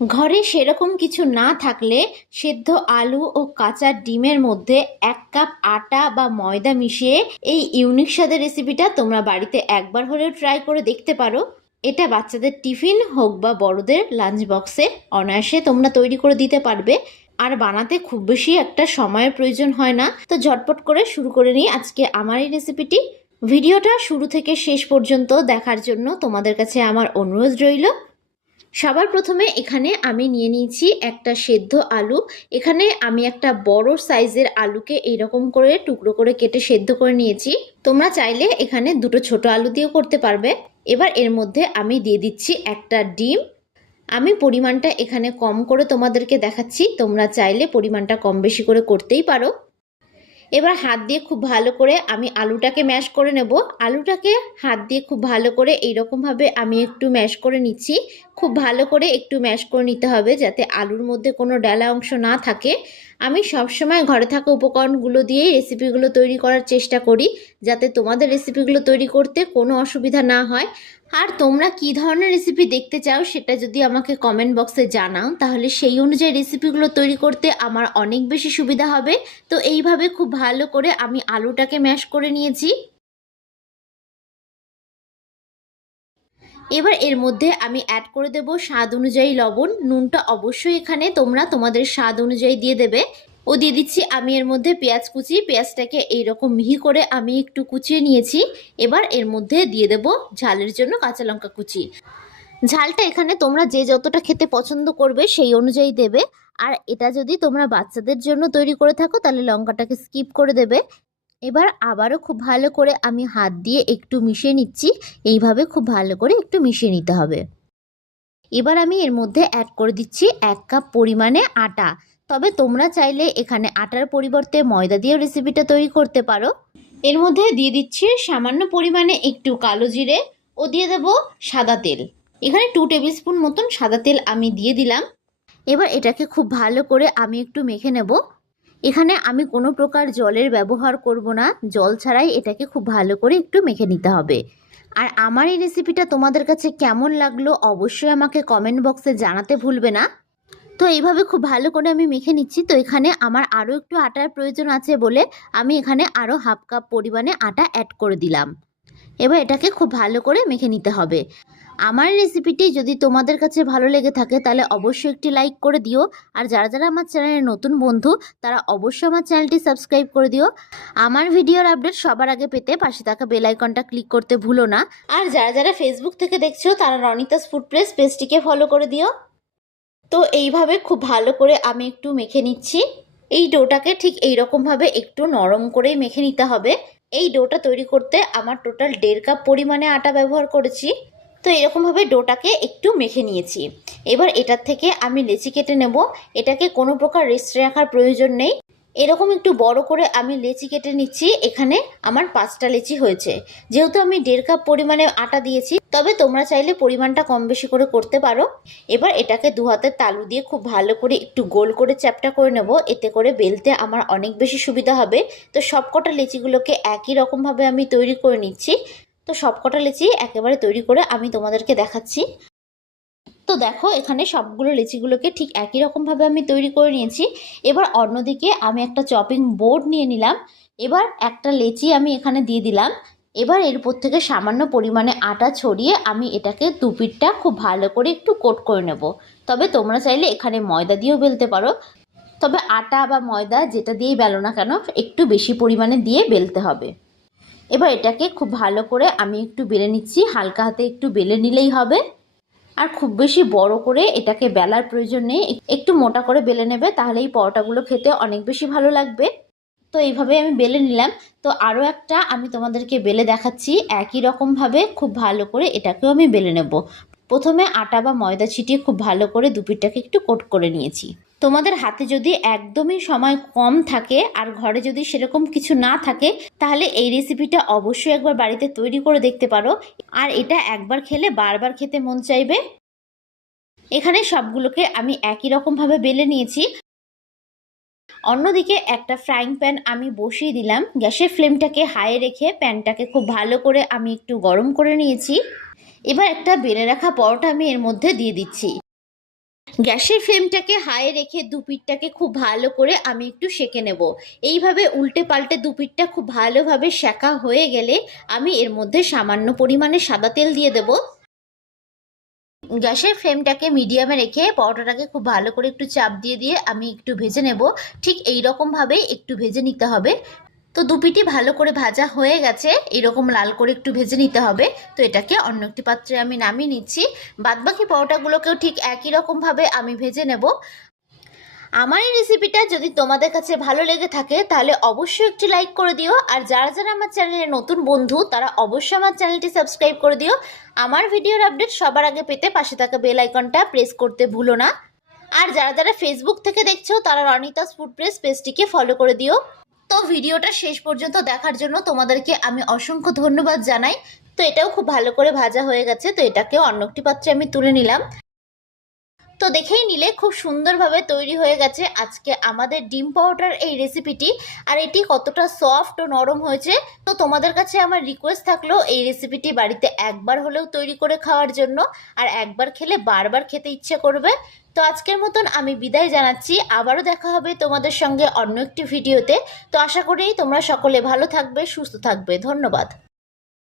ঘরে সেরকম কিছু না থাকলে সেদ্ধ আলু ও কাঁচা ডিমের মধ্যে এক কাপ আটা বা ময়দা মিশিয়ে এই ইউনিক স্বাদের রেসিপিটা তোমরা বাড়িতে একবার হলেও ট্রাই করে দেখতে পারো। এটা বাচ্চাদের টিফিন হোক বা বড়দের লাঞ্চ বক্সে অনায়াসে তোমরা তৈরি করে দিতে পারবে। আর বানাতে খুব বেশি একটা সময়ের প্রয়োজন হয় না। তো ঝটপট করে শুরু করে নিই আজকে আমার এই রেসিপিটি ভিডিওটা শুরু থেকে শেষ পর্যন্ত দেখার জন্য তোমাদের কাছে আমার অনুরোধ রইল। সবার প্রথমে এখানে আমি নিয়ে নিয়েছি একটা সেদ্ধ আলু। এখানে আমি একটা বড় সাইজের আলুকে এইরকম করে টুকরো করে কেটে সেদ্ধ করে নিয়েছি। তোমরা চাইলে এখানে দুটো ছোট আলু দিয়েও করতে পারবে। এবার এর মধ্যে আমি দিয়ে দিচ্ছি একটা ডিম। আমি পরিমাণটা এখানে কম করে তোমাদেরকে দেখাচ্ছি। তোমরা চাইলে পরিমাণটা কম বেশি করে করতেই পারো। এবার হাত দিয়ে খুব ভালো করে আমি আলুটাকে ম্যাশ করে নেব। আলুটাকে হাত দিয়ে খুব ভালো করে এইরকমভাবে আমি একটু ম্যাশ করে নিচ্ছি। খুব ভালো করে একটু ম্যাশ করে নিতে হবে যাতে আলুর মধ্যে কোনো ডালা অংশ না থাকে। আমি সবসময় ঘরে থাকা উপকরণগুলো দিয়েই রেসিপিগুলো তৈরি করার চেষ্টা করি যাতে তোমাদের রেসিপিগুলো তৈরি করতে কোনো অসুবিধা না হয়। আর তোমরা কী ধরনের রেসিপি দেখতে চাও সেটা যদি আমাকে কমেন্ট বক্সে জানাও, তাহলে সেই অনুযায়ী রেসিপিগুলো তৈরি করতে আমার অনেক বেশি সুবিধা হবে। তো এইভাবে খুব ভালো করে আমি আলুটাকে ম্যাশ করে নিয়েছি। এবার এর মধ্যে আমি অ্যাড করে দেব স্বাদ অনুযায়ী লবণ, নুনটা অবশ্যই এখানে তোমরা তোমাদের স্বাদ অনুযায়ী দিয়ে দেবে। ও দিয়ে দিচ্ছি, আমি এর মধ্যে পেঁয়াজ কুচি। পেঁয়াজটাকে এইরকম মিহি করে আমি একটু কুচিয়ে নিয়েছি। এবার এর মধ্যে দিয়ে দেব ঝালের জন্য কাঁচা লঙ্কা কুচি। ঝালটা এখানে তোমরা যে যতটা খেতে পছন্দ করবে সেই অনুযায়ী দেবে। আর এটা যদি তোমরা বাচ্চাদের জন্য তৈরি করে থাকো, তাহলে লঙ্কাটাকে স্কিপ করে দেবে। এবার আবারও খুব ভালো করে আমি হাত দিয়ে একটু মিশিয়ে নিচ্ছি। এইভাবে খুব ভালো করে একটু মিশিয়ে নিতে হবে। এবার আমি এর মধ্যে অ্যাড করে দিচ্ছি এক কাপ পরিমাণে আটা। তবে তোমরা চাইলে এখানে আটার পরিবর্তে ময়দা দিয়েও রেসিপিটা তৈরি করতে পারো। এর মধ্যে দিয়ে দিচ্ছি সামান্য পরিমাণে একটু কালো জিরে ও দিয়ে দেবো সাদা তেল। এখানে টু টেবিল স্পুন মতন সাদা তেল আমি দিয়ে দিলাম। এবার এটাকে খুব ভালো করে আমি একটু মেখে নেব। এখানে আমি কোনো প্রকার জলের ব্যবহার করব না। জল ছাড়াই এটাকে খুব ভালো করে একটু মেখে নিতে হবে। আর আমার এই রেসিপিটা তোমাদের কাছে কেমন লাগল অবশ্যই আমাকে কমেন্ট বক্সে জানাতে ভুলবে না। তো এইভাবে খুব ভালো করে আমি মেখে নিচ্ছি। তো এখানে আমার আরও একটু আটার প্রয়োজন আছে বলে আমি এখানে আরও হাফ কাপ পরিমাণে আটা অ্যাড করে দিলাম। এবার এটাকে খুব ভালো করে মেখে নিতে হবে। আমার রেসিপিটি যদি তোমাদের কাছে ভালো লেগে থাকে তাহলে অবশ্যই একটি লাইক করে দিও। আর যারা যারা আমার চ্যানেলের নতুন বন্ধু, তারা অবশ্যই আমার চ্যানেলটি সাবস্ক্রাইব করে দিও। আমার ভিডিওর আপডেট সবার আগে পেতে পাশে থাকা বেল আইকনটা ক্লিক করতে ভুলো না। আর যারা যারা ফেসবুক থেকে দেখছ তারা রনিতাস ফুড প্রেস পেজটিকে ফলো করে দিও। তো এইভাবে খুব ভালো করে আমি একটু মেখে নিচ্ছি। এই ডোটাকে ঠিক এই রকমভাবে একটু নরম করেই মেখে নিতে হবে। এই ডোটা তৈরি করতে আমার টোটাল দেড় কাপ পরিমাণে আটা ব্যবহার করেছি। তো এরকমভাবে ডোটাকে একটু মেখে নিয়েছি। এবার এটার থেকে আমি লেচি কেটে নেব। এটাকে কোনো প্রকার রেস্টে রাখার প্রয়োজন নেই। এরকম একটু বড় করে আমি লেচি কেটে নিচ্ছি। এখানে আমার পাঁচটা লেচি হয়েছে। যেহেতু আমি দেড় কাপ পরিমাণে আটা দিয়েছি, তবে তোমরা চাইলে পরিমাণটা কম বেশি করে করতে পারো। এবার এটাকে দু হাতের তালু দিয়ে খুব ভালো করে একটু গোল করে চ্যাপটা করে নেব। এতে করে বেলতে আমার অনেক বেশি সুবিধা হবে। তো সবকটা লেচিগুলোকে একই রকমভাবে আমি তৈরি করে নিচ্ছি। তো সবকটা লেচি একেবারে তৈরি করে আমি তোমাদেরকে দেখাচ্ছি। তো দেখো, এখানে সবগুলো লেচিগুলোকে ঠিক একই রকমভাবে আমি তৈরি করে নিয়েছি। এবার অন্যদিকে আমি একটা চপিং বোর্ড নিয়ে নিলাম। এবার একটা লেচি আমি এখানে দিয়ে দিলাম। এবার এর উপর থেকে সামান্য পরিমাণে আটা ছড়িয়ে আমি এটাকে দুপিটটা খুব ভালো করে একটু কোট করে নেব। তবে তোমরা চাইলে এখানে ময়দা দিয়েও বেলতে পারো। তবে আটা বা ময়দা যেটা দিয়েই বেলো না কেন, একটু বেশি পরিমাণে দিয়ে বেলতে হবে। এবার এটাকে খুব ভালো করে আমি একটু বেলে নিচ্ছি। হালকা হাতে একটু বেলে নিলেই হবে। আর খুব বেশি বড় করে এটাকে বেলার প্রয়োজন নেই। একটু মোটা করে বেলে নেবে তাহলে এই পরোটাগুলো খেতে অনেক বেশি ভালো লাগবে। তো এইভাবে আমি বেলে নিলাম। তো আরও একটা আমি তোমাদেরকে বেলে দেখাচ্ছি। একই রকমভাবে খুব ভালো করে এটাকেও আমি বেলে নেব। প্রথমে আটা বা ময়দা ছিটিয়ে খুব ভালো করে দুপিরটাকে একটু কোট করে নিয়েছি। তোমাদের হাতে যদি একদমই সময় কম থাকে আর ঘরে যদি সেরকম কিছু না থাকে, তাহলে এই রেসিপিটা অবশ্যই একবার বাড়িতে তৈরি করে দেখতে পারো। আর এটা একবার খেলে বারবার খেতে মন চাইবে। এখানে সবগুলোকে আমি একই রকমভাবে বেলে নিয়েছি। অন্যদিকে একটা ফ্রাইং প্যান আমি বসিয়ে দিলাম। গ্যাসের ফ্লেমটাকে হাই রেখে প্যানটাকে খুব ভালো করে আমি একটু গরম করে নিয়েছি। এবার একটা বেলে রাখা পরোটা আমি এর মধ্যে দিয়ে দিচ্ছি। গ্যাসের ফ্লেমটাকে হাই রেখে দুপিটটাকে খুব ভালো করে আমি একটু সেঁকে নেব। এইভাবে উল্টে পাল্টে দুপিটটা খুব ভালোভাবে সেঁকা হয়ে গেলে আমি এর মধ্যে সামান্য পরিমাণে সাদা তেল দিয়ে দেব। গ্যাসের ফ্লেমটাকে মিডিয়ামে রেখে পরোটাটাকে খুব ভালো করে একটু চাপ দিয়ে দিয়ে আমি একটু ভেজে নেব। ঠিক এই রকমভাবে একটু ভেজে নিতে হবে। তো দুপিটি ভালো করে ভাজা হয়ে গেছে, এরকম লাল করে একটু ভেজে নিতে হবে। তো এটাকে অন্য একটি পাত্রে আমি নামিয়ে নিচ্ছি। বাদবাকি পরোটাগুলোকেও ঠিক একই রকমভাবে আমি ভেজে নেব। আমার এই রেসিপিটা যদি তোমাদের কাছে ভালো লেগে থাকে, তাহলে অবশ্যই একটি লাইক করে দিও। আর যারা যারা আমার চ্যানেলে নতুন বন্ধু, তারা অবশ্যই আমার চ্যানেলটি সাবস্ক্রাইব করে দিও। আমার ভিডিওর আপডেট সবার আগে পেতে পাশে থাকা বেল আইকনটা প্রেস করতে ভুলো না। আর যারা যারা ফেসবুক থেকে দেখছ, তারা রনিতাস ফুড প্রেস পেজটিকে ফলো করে দিও। তো ভিডিওটা শেষ পর্যন্ত দেখার জন্য তোমাদেরকে আমি অসংখ্য ধন্যবাদ জানাই। তো এটাও খুব ভালো করে ভাজা হয়ে গেছে, তো এটাকেও অন্য একটি পাত্রে আমি তুলে নিলাম। তো দেখেই নিলে খুব সুন্দরভাবে তৈরি হয়ে গেছে আজকে আমাদের ডিম পাউডার এই রেসিপিটি আর এটি কতটা সফট ও নরম হয়েছে, তো তোমাদের কাছে আমার রিকোয়েস্ট থাকল এই রেসিপিটি বাড়িতে একবার হলেও তৈরি করে খাওয়ার জন্য, আর একবার খেলে বারবার খেতে ইচ্ছে করবে। তো আজকের মতন আমি বিদায় জানাচ্ছি, আবারও দেখা হবে তোমাদের সঙ্গে অন্য একটি ভিডিওতে তো আশা করি তোমরা সকলে ভালো থাকবে, সুস্থ থাকবে। ধন্যবাদ।